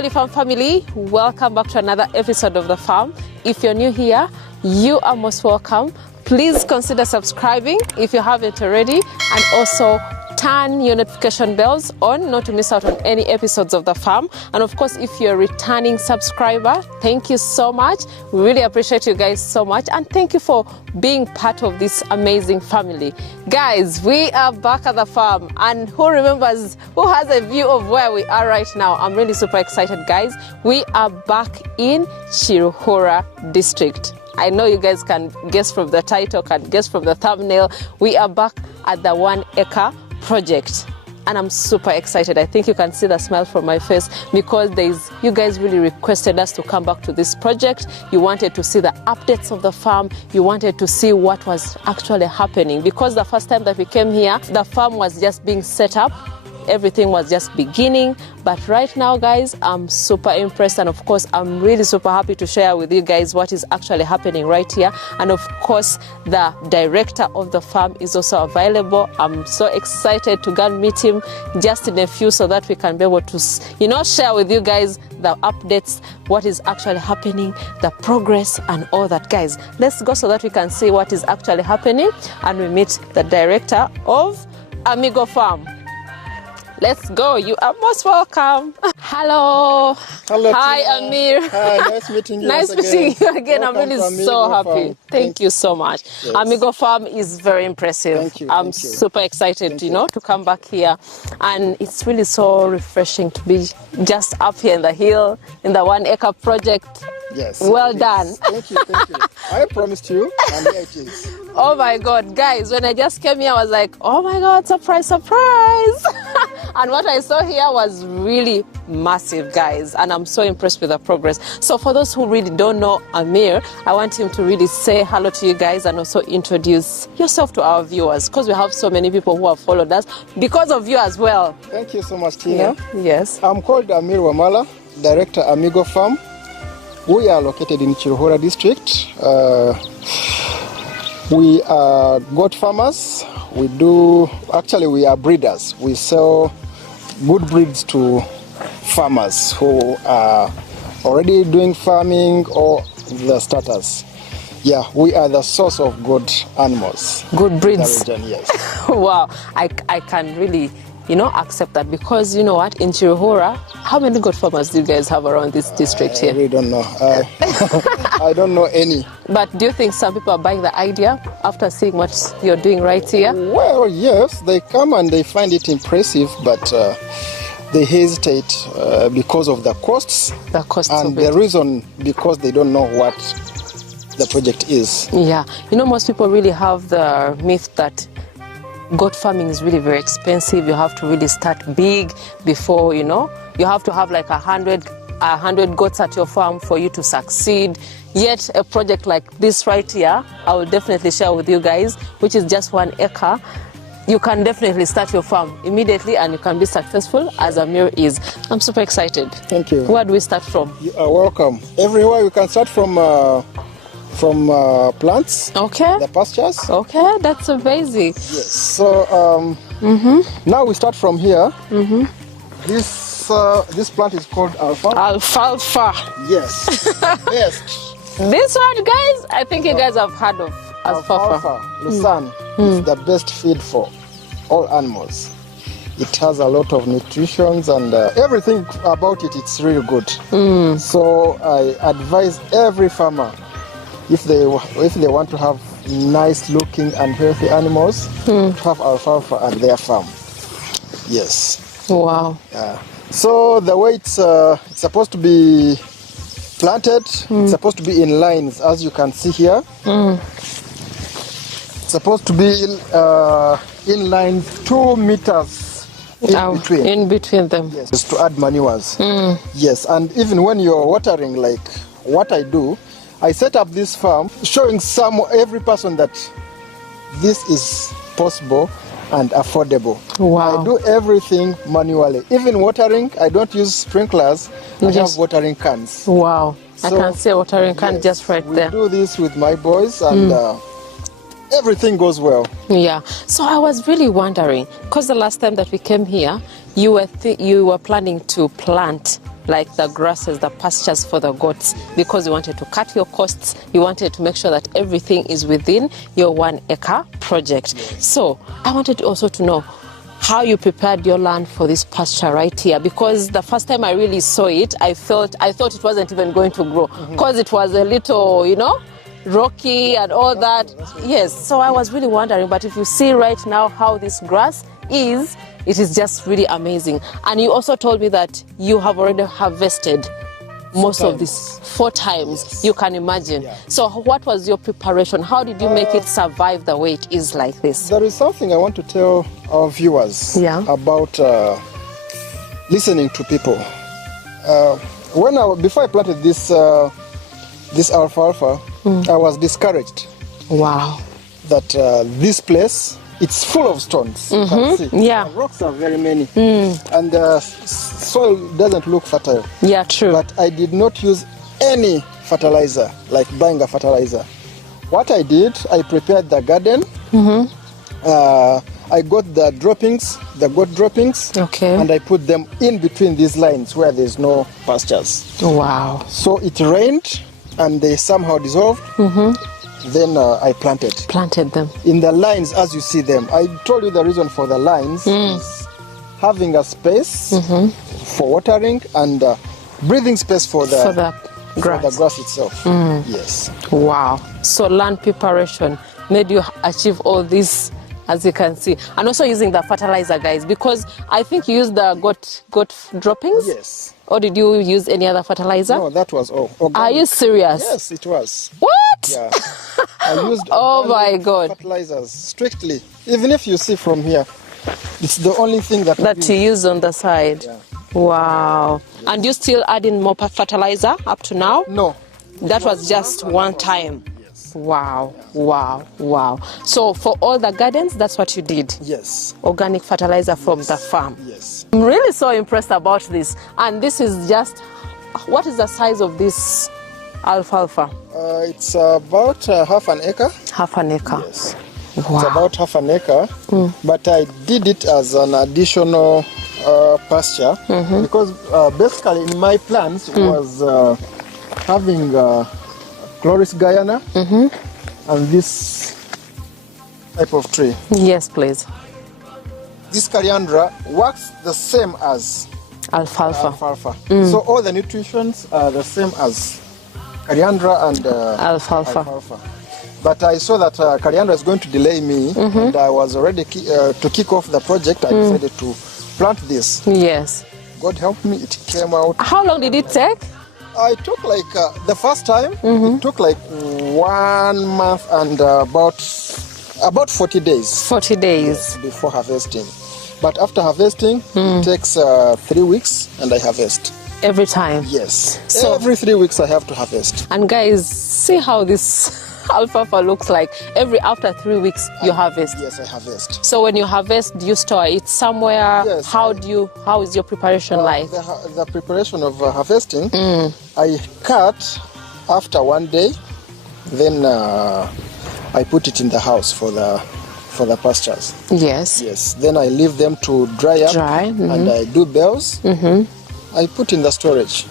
Jolly Farm family, welcome back to another episode of The Farm. If you're new here, you are most welcome. Please consider subscribing if you haven't already, and also turn your notification bells on not to miss out on any episodes of The Farm. And of course, if you're a returning subscriber, thank you so much. We really appreciate you guys so much, and thank you for being part of this amazing family. Guys, we are back at The Farm, and who has a view of where we are right now? I'm really super excited, guys. We are back in Chiruhura district. I know you guys can guess from the title, can guess from the thumbnail. We are back at the 1 acre project, and I'm super excited. I think you can see the smile from my face because you guys really requested us to come back to this project. You wanted to see the updates of the farm. You wanted to see what was actually happening, because the first time that we came here, the farm was just being set up. Everything was just beginning, but right now, guys, I'm super impressed, and of course I'm really super happy to share with you guys what is actually happening right here. And of course, the director of the farm is also available. I'm so excited to go and meet him just in a few, so that we can be able to share with you guys the updates, what is actually happening, the progress and all that. Guys, let's go so that we can see what is actually happening, and we meet the director of AMIGO Farm. Let's go. You are most welcome. Hello. Hello. Hi, Tina. Amir. Hi, nice meeting you. Nice meeting you again. Welcome I'm really so happy. Farm. Thank you so much. Yes. AMIGO Farm is very impressive. Thank you. I'm super excited, to come back here. And it's really so refreshing to be just up here in the hill, in the 1 acre project. Yes. Well done. Thank you. I promised you, and here it is. Oh my God, guys, when I just came here, I was like, oh my God, surprise. And what I saw here was really massive, guys, and I'm so impressed with the progress. So for those who really don't know Amir, I want him to really say hello to you guys and also introduce yourself to our viewers, because we have so many people who have followed us because of you as well. Thank you so much, Tina. Yeah. Yes. I'm called Amir Wamala, Director AMIGO Farm. We are located in Chiruhura district. We are goat farmers. We are breeders. We sell good breeds to farmers who are already doing farming or the starters. Yeah, we are the source of good animals. Good breeds. The region, yes. Wow, I can really accept that, because you know what, in Chiruhura, how many goat farmers do you guys have around this district here? I really don't know. I don't know any. But do you think some people are buying the idea after seeing what you're doing right here? Well, yes, they come and they find it impressive, but they hesitate because of the costs. The costs and the reason because they don't know what the project is. Yeah, most people really have the myth that goat farming is really very expensive. You have to really start big before, you have to have like 100 goats at your farm for you to succeed. Yet a project like this right here, I will definitely share with you guys, which is just 1 acre. You can definitely start your farm immediately and you can be successful, as Amir is. I'm super excited. Thank you. Where do we start from? You are welcome. Everywhere you can start from plants. Okay. The pastures. Okay, that's so basic. Yes. So now we start from here. This plant is called alfalfa. Alfalfa. Yes. Best. This one, guys, I think you guys have heard of alfalfa. Lucerne is the best feed for all animals. It has a lot of nutrition and everything about it. It's really good. So I advise every farmer, if they want to have nice looking and healthy animals, to have alfalfa at their farm. Yes. Wow. So the way it's supposed to be planted, it's supposed to be in lines, as you can see here. It's supposed to be in line 2 meters in between them. Yes, just to add manures. Yes, and even when you're watering, like what I do, I set up this farm showing every person that this is possible and affordable. Wow. I do everything manually. Even watering, I don't use sprinklers. I have watering cans. Wow. So, I can see a watering can just right there. We do this with my boys and everything goes well. Yeah. So I was really wondering, because the last time that we came here, you were planning to plant like the grasses, the pastures for the goats, because you wanted to cut your costs. You wanted to make sure that everything is within your 1 acre project. So I wanted also to know how you prepared your land for this pasture right here, because the first time I really saw it, I thought it wasn't even going to grow, because it was a little, rocky and all that. Yes, so I was really wondering, but if you see right now how this grass is, it is just really amazing. And you also told me that you have already harvested most of this 4 times. Yes. You can imagine. Yeah. So what was your preparation? How did you make it survive the way it is like this? There is something I want to tell our viewers about listening to people. Before I planted this alfalfa, I was discouraged. Wow. That this place, it's full of stones. You can see. Yeah. The rocks are very many. And the soil doesn't look fertile. Yeah, true. But I did not use any fertilizer, like buying a fertilizer. What I did, I prepared the garden. I got the goat droppings, and I put them in between these lines where there's no pastures. Wow. So it rained, and they somehow dissolved. Then I planted them in the lines as you see them. I told you the reason for the lines is having a space for watering and breathing space for the grass itself. Yes. Wow. So land preparation made you achieve all this, as you can see, and also using the fertilizer, guys, because I think you used the goat droppings. Yes. Or did you use any other fertilizer? No, that was all organic. Are you serious? Yes, it was. What? Yeah. I used oh my God. fertilizers strictly. Even if you see from here, it's the only thing that you use on the side. Yeah. Wow. Yes. And you still adding more fertilizer up to now? No. That was just one time. Yes. Wow. Wow. Wow. So for all the gardens, that's what you did? Yes. Organic fertilizer from the farm? Yes. I'm really so impressed about this. And this is just, what is the size of this alfalfa? It's about half an acre. Half an acre. Yes. Wow. It's about half an acre, but I did it as an additional pasture because basically in my plans was having Chloris Guyana and this type of tree. Yes, please. This coriander works the same as alfalfa. So all the nutrients are the same as coriander and alfalfa. But I saw that coriander is going to delay me, and I was already to kick off the project. I decided to plant this. Yes. God help me, it came out. How long did it take? I took like the first time. It took like 1 month and about 40 days. 40 days. Yes, before harvesting. But after harvesting, it takes 3 weeks, and I harvest. Every time? Yes. So every 3 weeks I have to harvest. And guys, see how this alfalfa looks like. After 3 weeks you harvest. Yes, I harvest. So when you harvest, do you store it somewhere? Yes. How is your preparation like? The preparation of harvesting, I cut after 1 day, then I put it in the house for the pastures. Yes. Yes. Then I leave them to dry up. And I do bales. I put in the storage.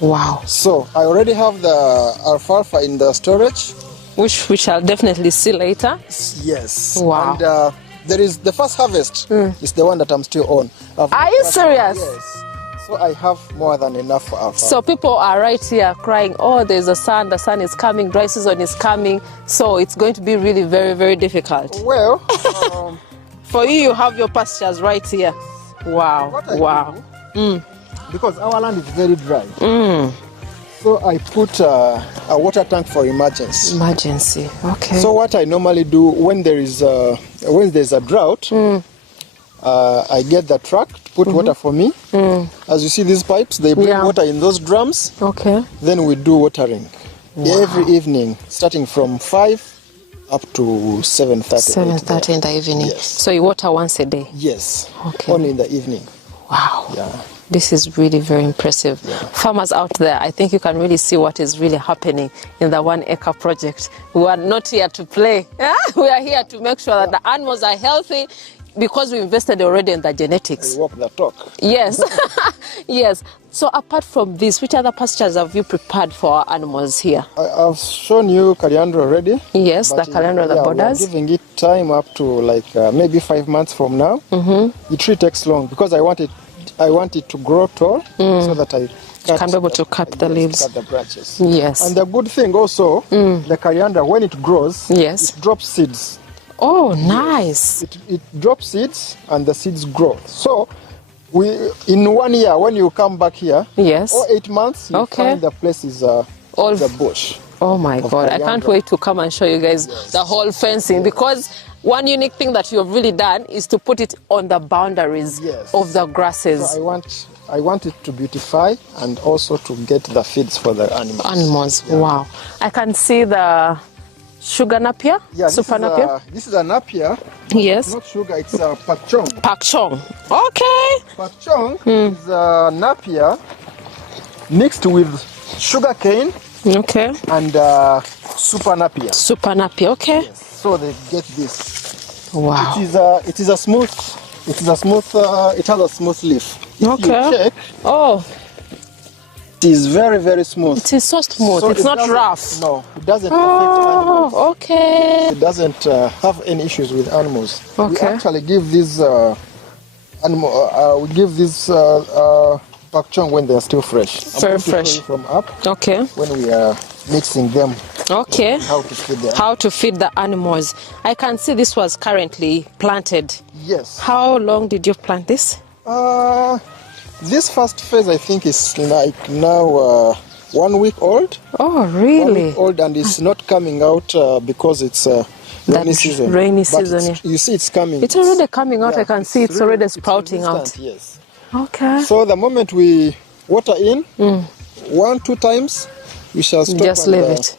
Wow. So I already have the alfalfa in the storage, which we shall definitely see later. Yes. Wow. And there is the first harvest is the one that I'm still on. Are you serious? Yes. So I have more than enough for alfalfa. So people are right here crying, oh, there's the sun is coming, dry season is coming, so it's going to be really very, very difficult. Well, for you have your pastures right here. Wow. Wow. Because our land is very dry. So I put a water tank for emergency. Emergency, okay. So what I normally do when there's a drought, I get the truck to put water for me. As you see these pipes, they bring water in those drums. Okay. Then we do watering every evening, starting from 5 up to 7:30. 7:30 in the evening. Yes. So you water once a day? Yes. Okay. Only in the evening. Wow. Yeah. This is really very impressive. Yeah. Farmers out there, I think you can really see what is really happening in the 1 acre project. We are not here to play. We are here to make sure that the animals are healthy. because we invested already in the genetics. I walk the talk. Yes. Yes. So apart from this, which other pastures have you prepared for our animals here? I've shown you coriander already. Yes, the coriander, the borders. We're giving it time up to like maybe 5 months from now. It really takes long because I want it to grow tall so that I can be able to cut the leaves. Cut the branches. Yes. And the good thing also, the coriander, when it grows, yes, it drops seeds. Oh, nice. It drops seeds and the seeds grow. So in 1 year, when you come back here, yes, or 8 months, you find the place is all the bush. Oh my God, I can't wait to come and show you guys the whole fencing, because one unique thing that you have really done is to put it on the boundaries of the grasses. So I want it to beautify and also to get the feeds for the animals. Yeah. Wow. I can see the sugar napier, super napier. This is a napier. Yes. Not sugar, it's a pak chong. Pak chong. Okay. Pak chong is a napier mixed with sugar cane. Okay. And super napier. Super napier. Okay. Yes. So they get this. Wow. It has a smooth leaf. If you check, it is very, very smooth. It is so smooth. So it's not rough. No, it doesn't affect animals. Okay. It doesn't have any issues with animals. Okay. We actually give these pak chong when they are still fresh. Very fresh. From up. Okay. When we are mixing them. Okay. How to feed them. How to feed the animals. I can see this was currently planted. Yes. How long did you plant this? This first phase, I think, is like now 1 week old. Oh, really? 1 week old, and it's not coming out because it's rainy season. Rainy season. You see, it's coming. It's already coming out. I can see it's already sprouting out. Yes. Okay. So the moment we water in, 1-2 times, we shall stop. Just leave it.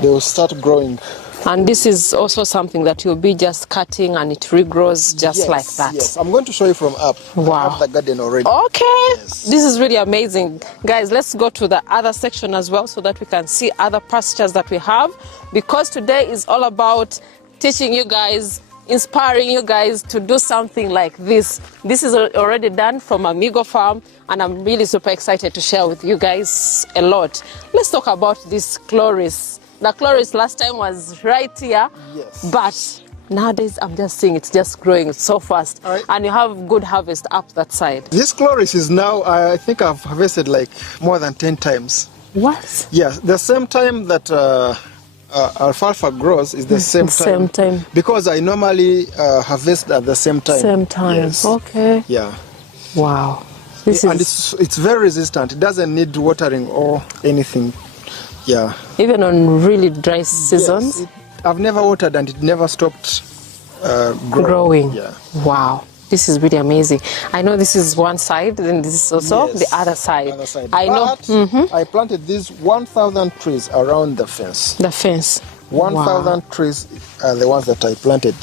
They will start growing. And this is also something that you'll be just cutting and it regrows just like that. Yes, I'm going to show you from up. Wow. I have the garden already. Okay. Yes. This is really amazing. Guys, let's go to the other section as well so that we can see other pastures that we have, because today is all about teaching you guys, inspiring you guys to do something like this. This is already done from AMIGO Farm, and I'm really super excited to share with you guys a lot. Let's talk about this chloris. The chloris last time was right here, but nowadays I'm just seeing it's just growing so fast, and you have good harvest up that side. This chloris is now, I think I've harvested like more than 10 times. What? Yes, the same time that alfalfa grows is the same time. Because I normally harvest at the same time. Same time. Yes. Okay. Yeah. Wow. It's very resistant. It doesn't need watering or anything. Yeah. Even on really dry seasons? Yes, I've never watered and it never stopped growing. Yeah. Wow. This is really amazing. I know this is one side, then this is also the other side. I know. I planted these 1,000 trees around the fence. The fence. 1,000 trees are the ones that I planted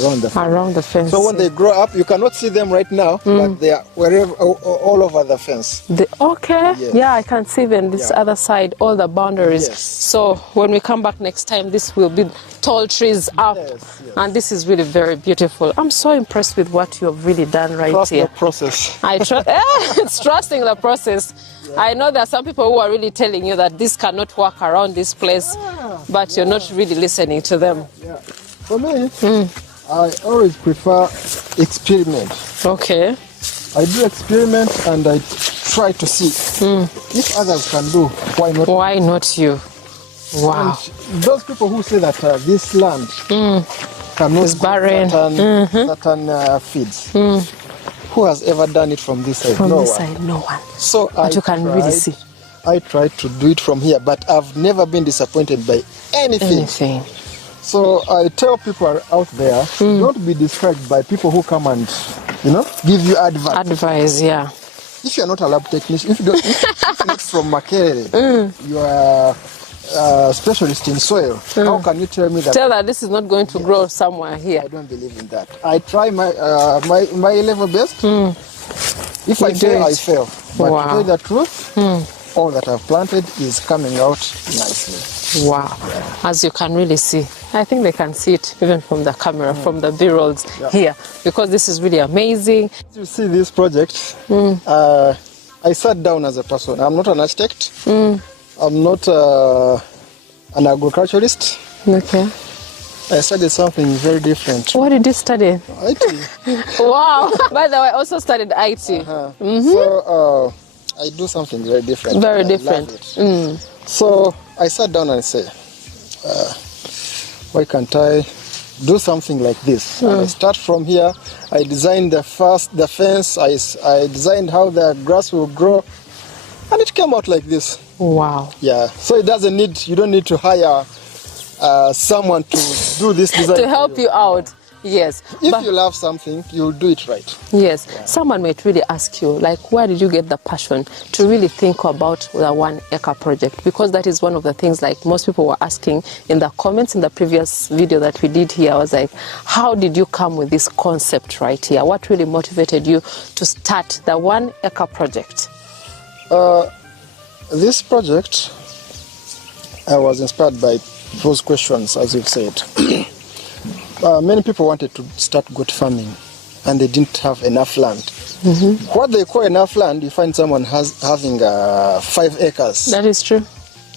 around the fence. Around the fence. So when they grow up, you cannot see them right now, but they are wherever, all over the fence. Okay. Yes. Yeah, I can see them this other side, all the boundaries. Yes. So when we come back next time, this will be tall trees up. Yes. And this is really very beautiful. I'm so impressed with what you have really done right here. Trust the process. I trust. It's trusting the process. Yeah. I know there are some people who are really telling you that this cannot work around this place, but you're not really listening to them. Yeah. For me, I always prefer experiment. Okay. I do experiment and I try to see if others can do, why not? Why not you? Wow. And those people who say that this land cannot is barren, certain feeds. Who has ever done it from this side? From no this one. side, no one. So but you can really see. I tried to do it from here, but I've never been disappointed by anything. So I tell people out there, don't be discouraged by people who come and, give you advice. Advice, yeah. If you're not a lab technician, if you're not from Makerere, you are a specialist in soil, how can you tell me that? Tell that this is not going to grow somewhere here. I don't believe in that. I try my level best. If I fail, I fail. But to tell you the truth, all that I've planted is coming out nicely. Wow. As you can really see, I think they can see it even from the camera, from the B-rolls here, because this is really amazing. You see this project, I sat down as a person. I'm not an architect. I'm not an agriculturist. Okay. I studied something very different. What did you study? IT. Wow. By the way, I also studied IT. So I do something very different. Very I different. love it. So I sat down and said, why can't I do something like this? And I start from here. I designed the fence. I designed how the grass will grow, and it came out like this. Wow. Yeah. So you don't need to hire someone to do this design To help you out. Yes. If you love something, you'll do it right. Yes. Someone might really ask you, like, where did you get the passion to really think about the 1 acre project? Because that is one of the things, like, most people were asking in the comments in the previous video that we did here. I was like, how did you come with this concept right here? What really motivated you to start the 1 acre project? This project, I was inspired by those questions, as you've said. Many people wanted to start goat farming, and they didn't have enough land. What they call enough land, you find someone having 5 acres. That is true.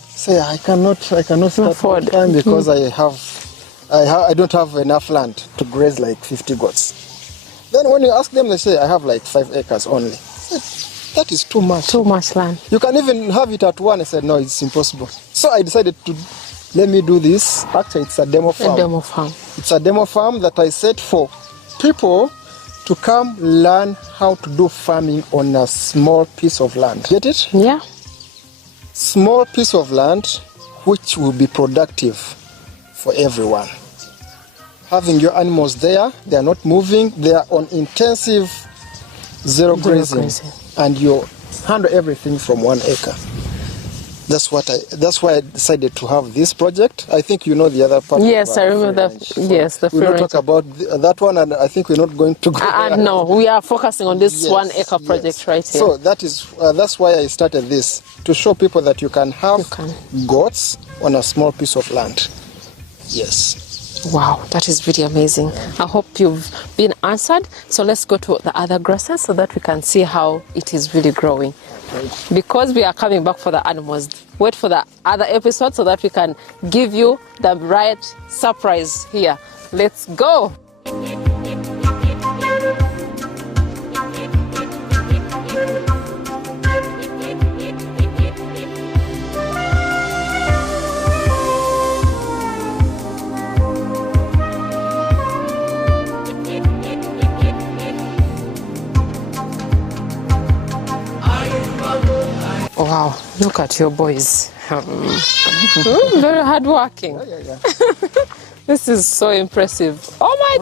Say, I cannot start afford farming because I don't have enough land to graze like 50 goats. Then when you ask them, they say, I have like 5 acres only. That is too much. Too much land. You can even have it at 1. I said, no, it's impossible. So I decided to let me do this. Actually, it's a demo farm. A demo farm. It's a demo farm that I set for people to come learn how to do farming on a small piece of land. Get it? Yeah. Small piece of land which will be productive for everyone. Having your animals there, they are not moving, they are on intensive zero grazing. And you handle everything from 1 acre. That's why I decided to have this project. I think you know the other part. Yes, I remember that. Yes, the free We'll range. talk about that one, and I think we're not going to go there. No, we are focusing on this 1 acre project right here. So that's why I started this, to show people that you can have goats on a small piece of land. Yes. Wow, that is really amazing. I hope you've been answered. So let's go to the other grasses so that we can see how it is really growing. Because we are coming back for the animals, wait for the other episode so that we can give you the right surprise here. Let's go. Wow, look at your boys. Very hardworking. Yeah. This is so impressive. Oh my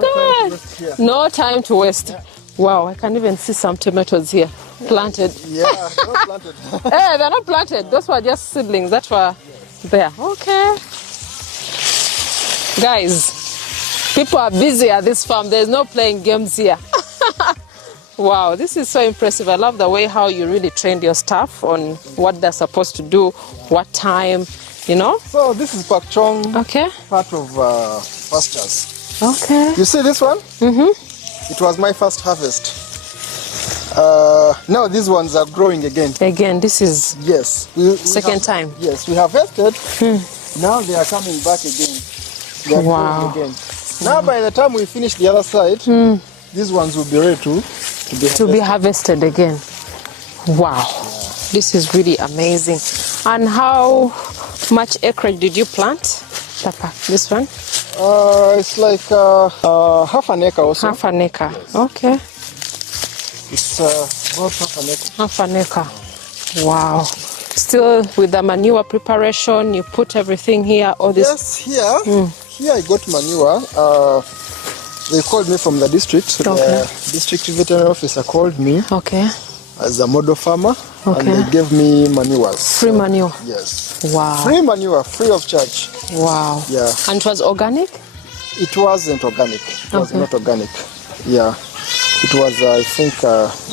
God! No time to waste. Wow, I can even see some tomatoes here planted. Yeah, not planted. Hey, they're not planted. Those were just seedlings that were there. Okay. Guys, people are busy at this farm. There's no playing games here. Wow, this is so impressive. I love the way how you really trained your staff on what they're supposed to do, what time, you know? So this is Pak Chong, Okay. part of pastures. Okay. You see this one? It was my first harvest. Now these ones are growing again. Again, this is second time. Yes, we harvested. Now they are coming back again. They are growing again. Now by the time we finish the other side, these ones will be ready to be harvested again. Wow, this is really amazing. And how much acreage did you plant, Papa? This one? It's like half an acre also. Half an acre. Okay. It's about half an acre. Wow. Still with the manure preparation, you put everything here. All this. Yes, here I got manure. They called me from the district. Okay. The district veterinary officer called me as a model farmer, and they gave me manures. Free manure? Yes. Wow. Free manure, free of charge. Wow. Yeah. And it was organic? It wasn't organic. It was not organic. Yeah. It was, I think,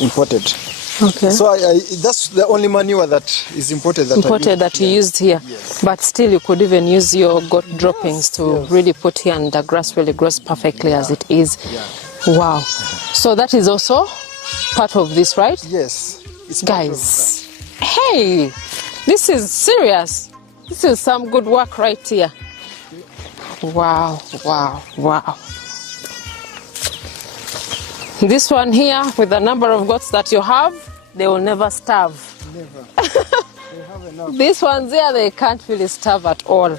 imported. Okay. So that's the only manure that is imported that you used here. Yes. But still you could even use your goat droppings to really put here, and the grass really grows perfectly as it is. Yeah. Wow. So that is also part of this, right? Yes. It's Guys, hey, this is serious. This is some good work right here. Wow, wow, wow. This one here, with the number of goats that you have, they will never starve. Never. They have enough. These ones here, they can't really starve at all.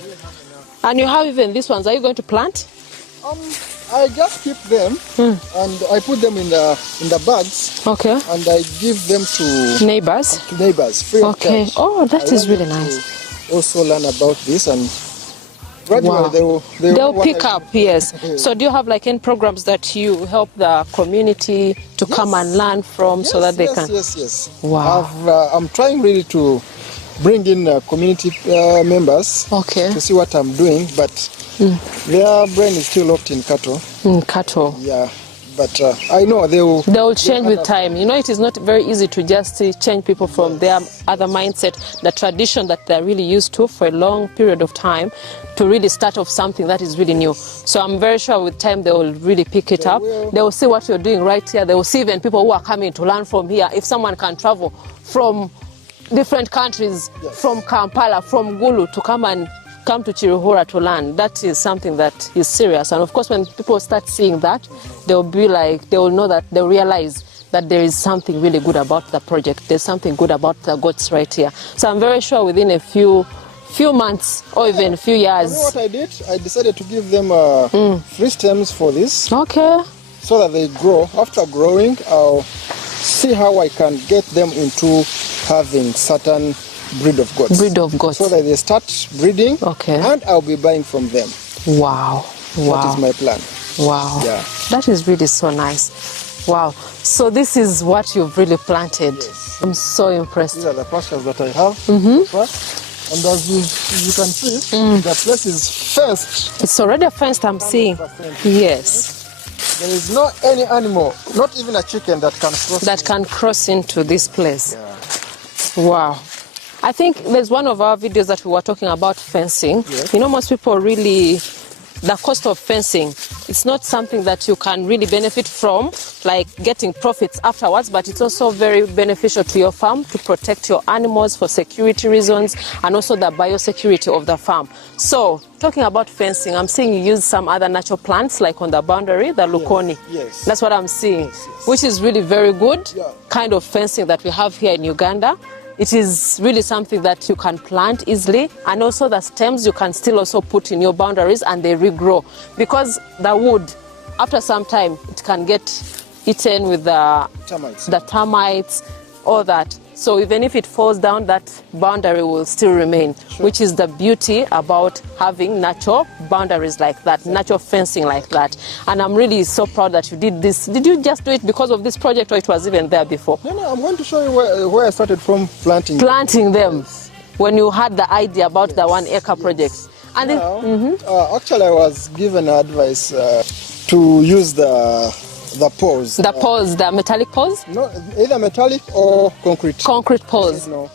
And you have even these ones. Are you going to plant? I just keep them and I put them in the bags. Okay. And I give them to neighbors. Free of charge. Oh, that is really nice. Also learn about this, and gradually they'll pick up. Yes. So do you have like any programs that you help the community to come and learn from, so that they can? Yes. Wow. I'm trying really to bring in community members to see what I'm doing, but their brain is still locked in cattle. Yeah. But I know they will change with time. You know, it is not very easy to just change people from their other mindset, the tradition that they're really used to for a long period of time, to really start off something that is really new. So I'm very sure with time they will really pick it up. They will see what you're doing right here. They will see even people who are coming to learn from here. If someone can travel from different countries, from Kampala, from Gulu, to come to Chiruhura to learn, that is something that is serious. And of course, when people start seeing that, they'll know that, they'll realize that there is something really good about the project. There's something good about the goats right here. So I'm very sure within a few months or even a few years. You know what I did? I decided to give them free stems for this. Okay. So that they grow. After growing, I'll see how I can get them into having certain breed of goats. So that they start breeding, and I'll be buying from them. Wow. That is my plan. Wow. Yeah. That is really so nice. Wow. So this is what you've really planted. Yes. I'm so impressed. These are the pastures that I have. And as you can see, the place is fenced. It's already fenced, I'm seeing. Yes. There is no any animal, not even a chicken, that can cross into this place. Yeah. Wow. I think there's one of our videos that we were talking about fencing. Yes. You know, most people really, the cost of fencing, it's not something that you can really benefit from, like getting profits afterwards, but it's also very beneficial to your farm to protect your animals for security reasons, and also the biosecurity of the farm. So, talking about fencing, I'm seeing you use some other natural plants, like on the boundary, the lukoni. Yes. That's what I'm seeing, which is really very good kind of fencing that we have here in Uganda. It is really something that you can plant easily, and also the stems you can still also put in your boundaries and they regrow, because the wood, after some time, it can get eaten with the termites, all that. So even if it falls down, that boundary will still remain, which is the beauty about having natural boundaries like that, natural fencing like that. And I'm really so proud that you did this. Did you just do it because of this project, or it was even there before? No, I'm going to show you where I started from planting. Planting them, when you had the idea about the 1 acre project. And then, actually, I was given advice to use the poles. The poles, the metallic poles? No, either metallic or concrete. Concrete poles. No.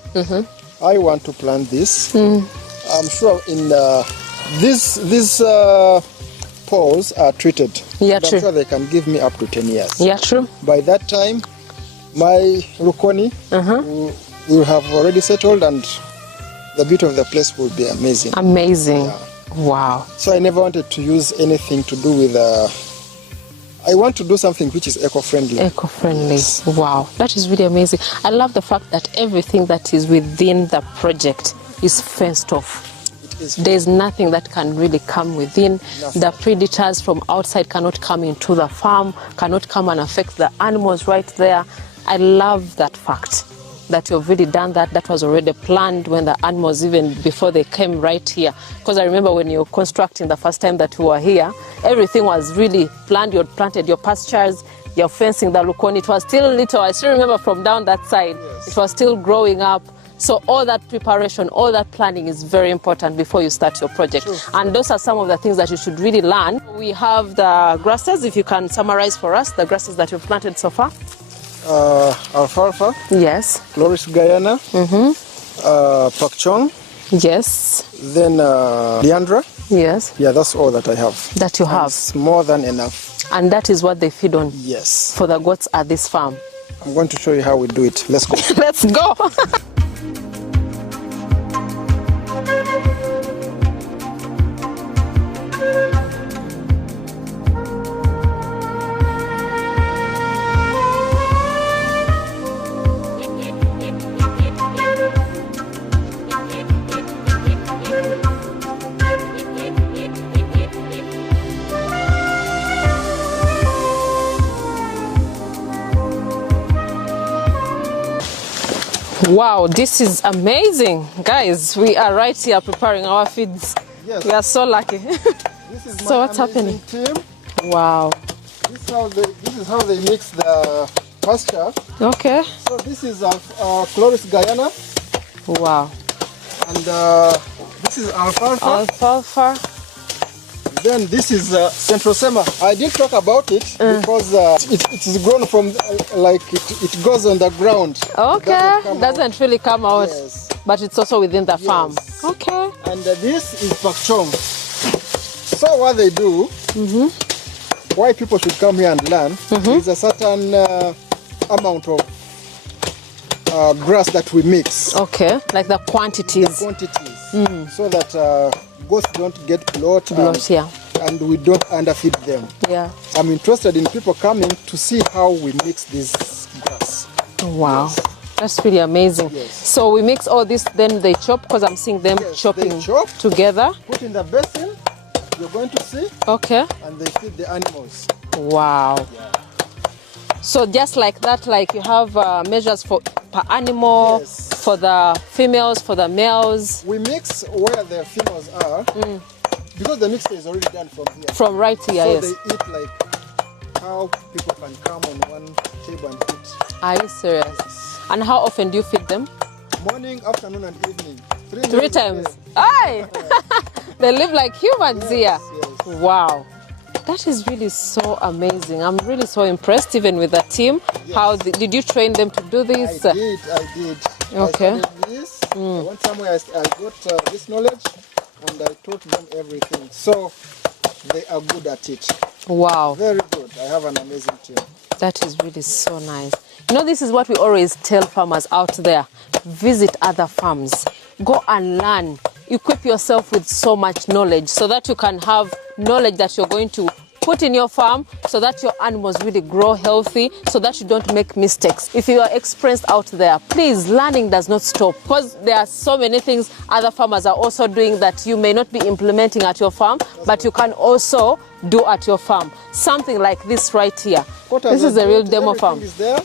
I want to plant this. I'm sure in these poles are treated. Yeah, I'm sure they can give me up to 10 years. Yeah, true. By that time, my rukoni will have already settled, and the beauty of the place will be amazing. Amazing. Yeah. Wow. So I never wanted to use anything to do with I want to do something which is eco-friendly. Eco-friendly. Yes. Wow, that is really amazing. I love the fact that everything that is within the project is fenced off. There's nothing that can really come within. Nothing. The predators from outside cannot come into the farm, cannot come and affect the animals right there. I love that fact, that you've really done that. That was already planned when the animals, even before they came right here. Because I remember when you were constructing the first time that you were here, everything was really planned. You had planted your pastures, you're fencing the lukoni. It was still little. I still remember from down that side, it was still growing up. So all that preparation, all that planning is very important before you start your project. True. And those are some of the things that you should really learn. We have the grasses. If you can summarize for us the grasses that you've planted so far. alfalfa, Yes. Floris Guyana, pak chong, Yes. then Leandra. Yes. Yeah, that's all that I have. That you have. It's more than enough. And that is what they feed on Yes. for the goats at this farm. I'm going to show you how we do it. Let's go. Let's go. Wow, this is amazing. Guys, we are right here preparing our feeds. Yes. We are so lucky. This is So my what's happening? amazing team. Wow. This is how they mix the pasture. Okay. So this is Floris Guyana, Wow. and this is alfalfa. Alfalfa. Then this is Central Sema. I didn't talk about it because it is grown from it goes on the ground. Okay. It Doesn't really come out, Yes. but it's also within the farm. Yes. Okay. And this is pak chong. So what they do, why people should come here and learn, is a certain amount of grass that we mix. Okay. Like the quantities. Quantities, so that goats don't get bloat, Yeah. and we don't underfeed them. Yeah. I'm interested in people coming to see how we mix this grass. Wow. Yes. That's really amazing. Yes. So we mix all this, then they chop, because I'm seeing them Yes, chopping they chop. together. Put in the basin, you're going to see, Okay. and they feed the animals. Wow. Yeah. So just like that, like you have measures for per animal, Yes. for the females, for the males, We mix where the females are, because the mixture is already done from here. from right here, So yes. they eat like how people can come on one table and eat. Are you serious? And how often do you feed them? Morning, afternoon, and evening. 3 3 meals a times. day. Aye! They live like humans here. Yes. Wow. That is really so amazing. I'm really so impressed even with the team. Yes. How did you train them to do this? I did. Okay. I studied this. I went somewhere, I got this knowledge, and I taught them everything. So they are good at it. Wow. Very good. I have an amazing team. That is really so nice. You know, this is what we always tell farmers out there. Visit other farms. Go and learn. Equip yourself with so much knowledge so that you can have knowledge that you're going to put in your farm so that your animals really grow healthy, so that you don't make mistakes. If you are experienced out there, please, learning does not stop, because there are so many things other farmers are also doing that you may not be implementing at your farm, but you can also do at your farm. Something like this right here. This is a real demo farm. Is there.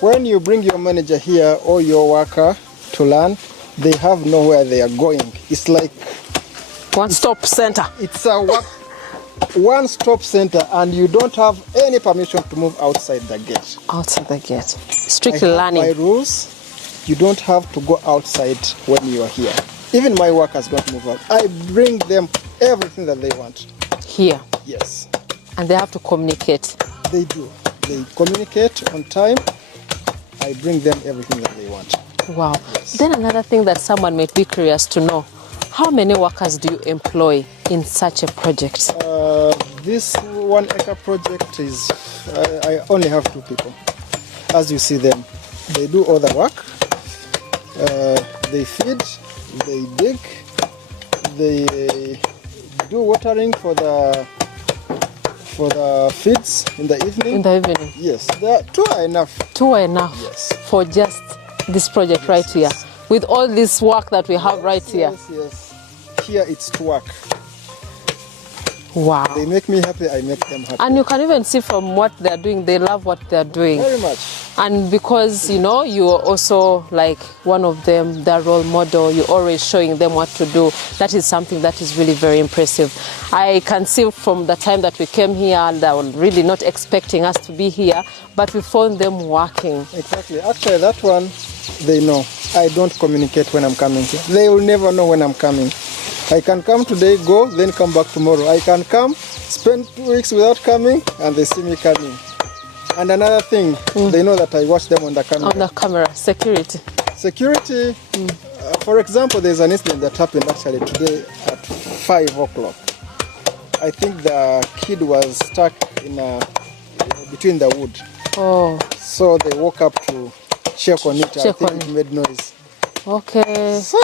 When you bring your manager here or your worker to learn, they have nowhere they are going. It's like One-stop center. it's a one-stop center, and you don't have any permission to move outside the gate. Outside the gate. I Strictly have learning. my rules. You don't have to go outside when you are here. Even my workers don't move out. I bring them everything that they want. Here. Yes, And they have to communicate. they do. They communicate on time. I bring them everything that they want. Wow. Yes. Then another thing that someone might be curious to know, how many workers do you employ in such a project? This 1 acre project is, I only have 2 people. As you see them, they do all the work. They feed, they dig, they do watering for the feeds in the evening. In the evening? Yes, 2 are enough. 2 are enough Yes. for just this project right here. yes. With all this work that we have right here. Yes. Here it's to work. Wow. They make me happy, I make them happy. And you can even see from what they're doing, they love what they're doing. Very much. And because, you know, you're also like one of them, their role model, you're always showing them what to do. That is something that is really very impressive. I can see from the time that we came here, and they were really not expecting us to be here, but we found them working. Exactly. Actually, that one, they know. I don't communicate when I'm coming here. They will never know when I'm coming. I can come today, go, then come back tomorrow. I can come, spend 2 weeks without coming, and they see me coming. And another thing, they know that I watch them on the camera. On the camera, security. Security, for example, there's an incident that happened actually today at 5 o'clock. I think the kid was stuck in between the wood. Oh. So they woke up to check on it. I think it made noise. Okay. So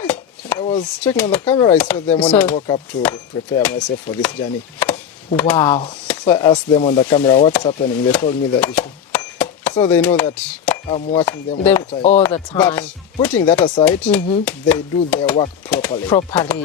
I was checking on the camera. I saw them when I woke up to prepare myself for this journey. Wow. So I asked them on the camera what's happening. They told me the issue. So they know that I'm watching them all the time. But putting that aside, they do their work properly.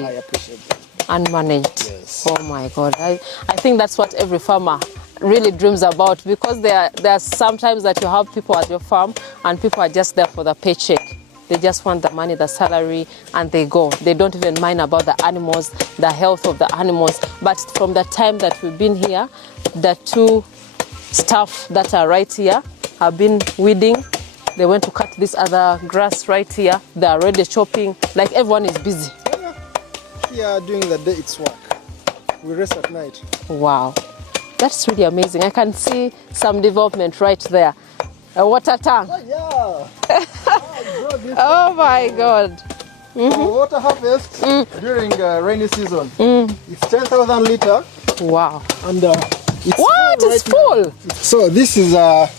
I appreciate them. And managed. Yes. Oh my God. I think that's what every farmer really dreams about, because there are sometimes that you have people at your farm and people are just there for the paycheck. They just want the money, the salary, and they go. They don't even mind about the animals, the health of the animals. But from the time that we've been here, the two staff that are right here have been weeding. They went to cut this other grass right here. They're already chopping. Like, everyone is busy. Yeah, during the day it's work. We rest at night. Wow. That's really amazing. I can see some development right there. A water tank. Oh, yeah. Oh my God. Water harvest during rainy season. It's 10,000 liter. Wow. And it's what? full. It's full. So this is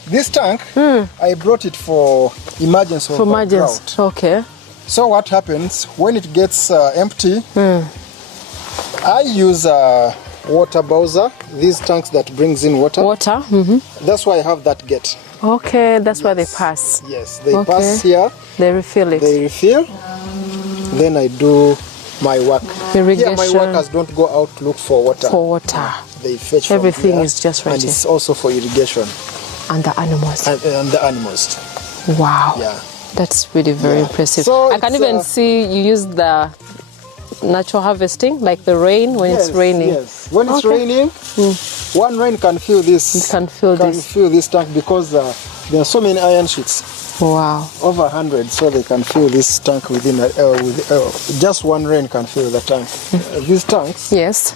this tank. I brought it for emergency. For emergency. Okay. So what happens when it gets empty? I use a water bowser. These tanks that brings in water. Water. That's why I have that gate. Okay, that's why they pass. Yes, they pass here. They refill it. They refill. Then I do my work. Irrigation. Here my workers don't go out to look for water. They fetch everything from here, is just right and here. it's also for irrigation. And the animals. And the animals. Wow. Yeah. That's really very impressive. So I can even see you use the natural harvesting, like the rain when it's raining. Yes, when it's raining, one rain can fill this. You can fill this tank because there are so many iron sheets. Wow. Over 100, so they can fill this tank within just one rain can fill the tank. These tanks. Yes.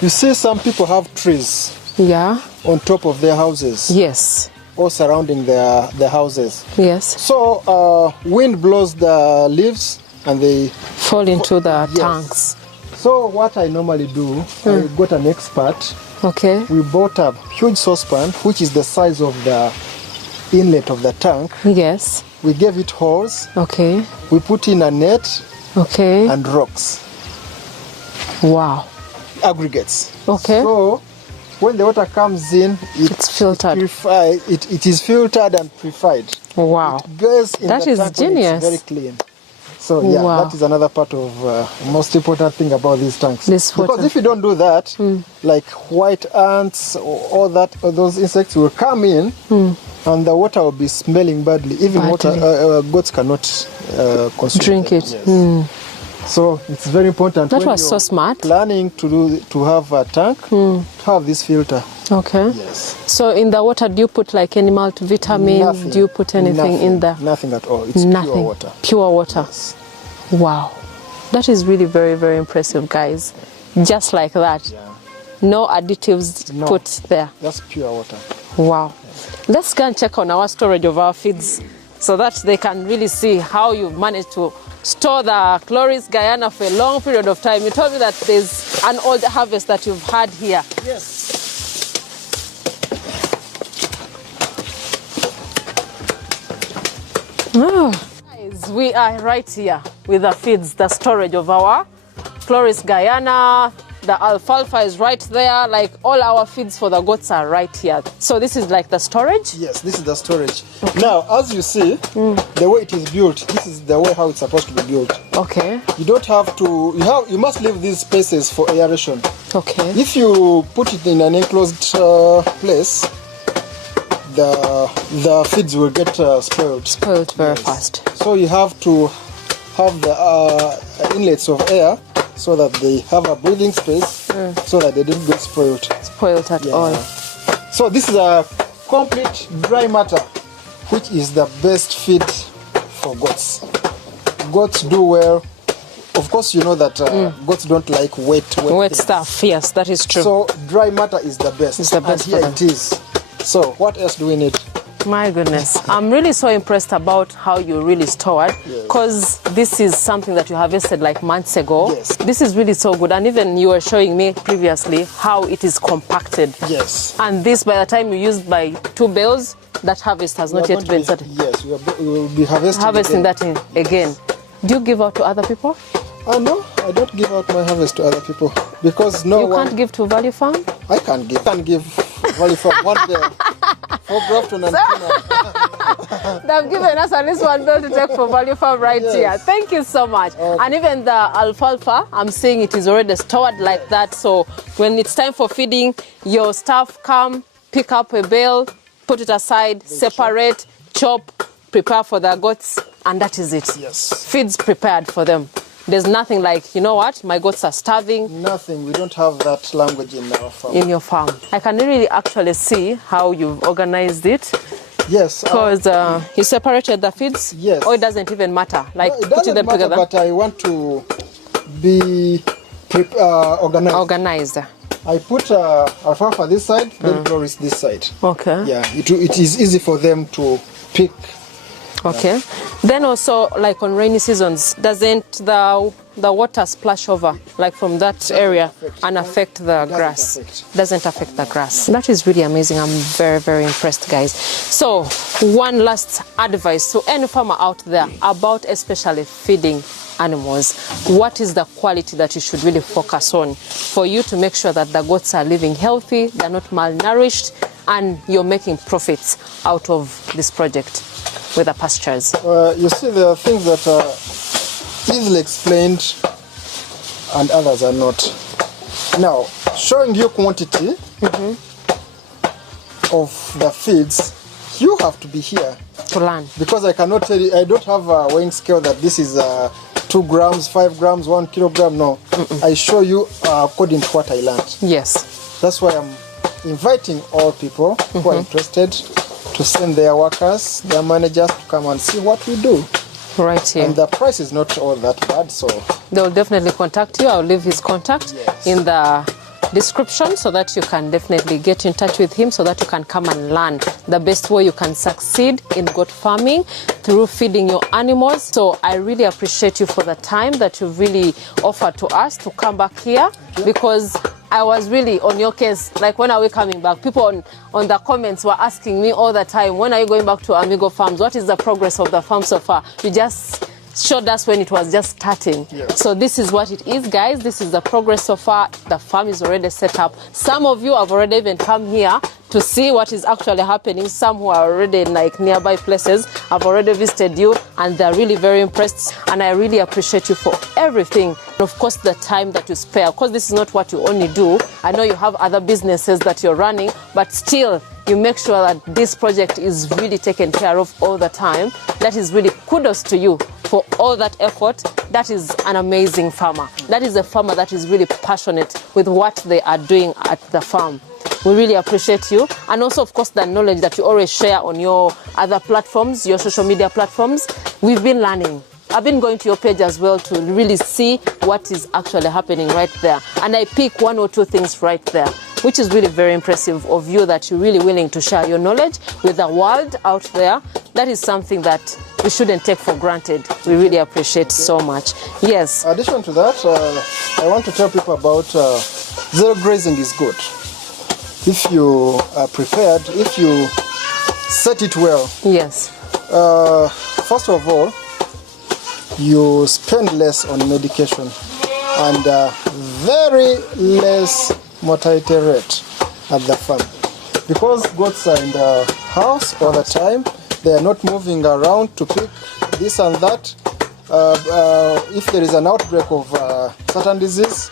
You see, some people have trees. Yeah. On top of their houses. Yes. Or surrounding their houses. Yes. So wind blows the leaves and they fall into the tanks. So what I normally do, I got an expert. Okay. We bought a huge saucepan, which is the size of the inlet of the tank. Yes. We gave it holes. Okay. We put in a net. Okay. And rocks. Wow. Aggregates. Okay. So when the water comes in, it's filtered. It is filtered and purified. Wow. It goes in that the is tank genius. It's very clean. So yeah, that is another part of most important thing about these tanks. Because if you don't do that, like white ants or all those insects will come in, and the water will be smelling badly. Even goats cannot consume drink it. Yes. So it's very important. That was so smart. Planning to have a tank, to have this filter. Okay. Yes. So in the water, do you put like any multivitamin? Nothing. Do you put anything in there? Nothing at all. It's pure water. Pure water. Yes. Wow. That is really very, very impressive, guys. Just like that. Yeah. No additives put there. That's pure water. Wow. Yes. Let's go and check on our storage of our feeds so that they can really see how you've managed to store the Chloris Guyana for a long period of time. You told me that there's an old harvest that you've had here. Yes. Oh. Guys, we are right here with the feeds, the storage of our Chloris Guyana. The alfalfa is right there. Like all our feeds for the goats are right here. So this is like the storage? Yes, this is the storage. Okay. Now, as you see, the way it is built, this is the way how it's supposed to be built. Okay. You don't have to, you must leave these spaces for aeration. Okay. If you put it in an enclosed place, the feeds will get spoiled. Spoiled very fast. So you have to have the inlets of air so that they have a breathing space, so that they don't get spoiled. Spoiled at all. So this is a complete dry matter, which is the best feed for goats. Goats do well. Of course, you know that goats don't like wet stuff. Yes, that is true. So dry matter is the best. It's the best. And here it is. So what else do we need? My goodness. I'm really so impressed about how you really stored, because this is something that you harvested like months ago. Yes. This is really so good. And even you were showing me previously how it is compacted. Yes. And this, by the time you used by 2 bales, that harvest has not yet been started. Yes, we will be Harvesting that again. Do you give out to other people? No, I don't give out my harvest to other people, because You can't give to Value Farm? I can't give. Value Farm 1 bale for Grafton and Puna. They've given us at least 1 bale to take for Value Farm right here. Thank you so much. And even the alfalfa, I'm seeing it is already stored like that. So when it's time for feeding, your staff come, pick up a bale, put it aside, separate, chop, prepare for the goats, and that is it. Yes. Feeds prepared for them. There's nothing like, you know what, my goats are starving. Nothing. We don't have that language in our farm. In your farm. I can really actually see how you've organized it. Yes. Because you separated the feeds? Yes. Or it doesn't even matter? Like it putting them doesn't matter, together? but I want to be organized. Organized. I put alfalfa this side, then chloris this side. Okay. Yeah, it is easy for them to pick. Okay. Then also, like on rainy seasons, doesn't the water splash over, like from that area, and affect the grass? Doesn't affect the grass. That is really amazing. I'm very, very impressed, guys. So, one last advice to any farmer out there about especially feeding animals. What is the quality that you should really focus on for you to make sure that the goats are living healthy, they're not malnourished, and you're making profits out of this project with the pastures? You see, there are things that are easily explained and others are not. Now, showing you quantity of the feeds, you have to be here To learn. because I cannot tell you. I don't have a weighing scale that this is 2 grams, 5 grams, 1 kilogram. No, I show you according to what I learned. Yes. That's why I'm inviting all people who are interested to send their workers, their managers to come and see what we do. Right here. And the price is not all that bad, so They'll definitely contact you. I'll leave his contact Yes. in the description so that you can definitely get in touch with him so that you can come and learn the best way you can succeed in goat farming through feeding your animals. So I really appreciate you for the time that you've really offered to us to come back here, because I was really on your case. Like, when are we coming back? People on the comments were asking me all the time, when are you going back to AMIGO Farms? What is the progress of the farm so far? You just showed us when it was just starting. Yes. So this is what it is, guys. This is the progress so far. The farm is already set up. Some of you have already even come here to see what is actually happening. Some who are already in like nearby places have already visited you, and they're really very impressed. And I really appreciate you for everything. And of course, the time that you spare, because this is not what you only do. I know you have other businesses that you're running, but still you make sure that this project is really taken care of all the time. That is really kudos to you for all that effort. That is an amazing farmer. That is a farmer that is really passionate with what they are doing at the farm. We really appreciate you. And also, of course, the knowledge that you always share on your other platforms, your social media platforms. We've been learning. I've been going to your page as well to really see what is actually happening right there. And I pick 1 or 2 things right there, which is really very impressive of you, that you're really willing to share your knowledge with the world out there. That is something that we shouldn't take for granted. We really appreciate so much. Yes. in addition to that, I want to tell people about zero grazing is good. If you are prepared, if you set it well. Yes. First of all, you spend less on medication and very less mortality rate at the farm. Because goats are in the house all the time, they are not moving around to pick this and that. If there is an outbreak of certain disease,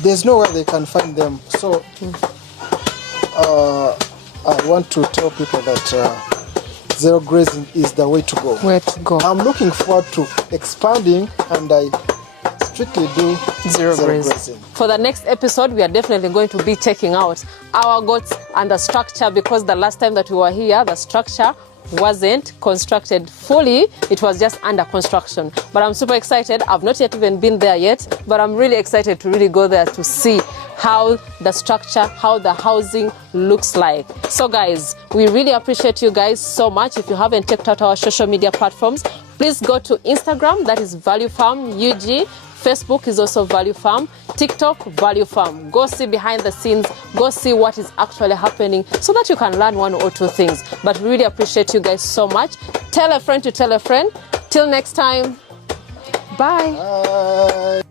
there's nowhere they can find them. So I want to tell people that zero grazing is the way to go. Where to go. I'm looking forward to expanding, and I strictly do Zero grazing. For the next episode, we are definitely going to be checking out our goats and the structure, because the last time that we were here, the structure wasn't constructed fully. It was just under construction. But I'm super excited. I've not yet even been there yet, but I'm really excited to really go there to see how the structure, how the housing looks like. So guys, we really appreciate you guys so much. If you haven't checked out our social media platforms, please go to Instagram, that is Value Farm UG. Facebook is also Value Farm. TikTok, Value Farm. Go see behind the scenes. Go see what is actually happening so that you can learn one or two things. But really appreciate you guys so much. Tell a friend to tell a friend. Till next time. Bye. Bye.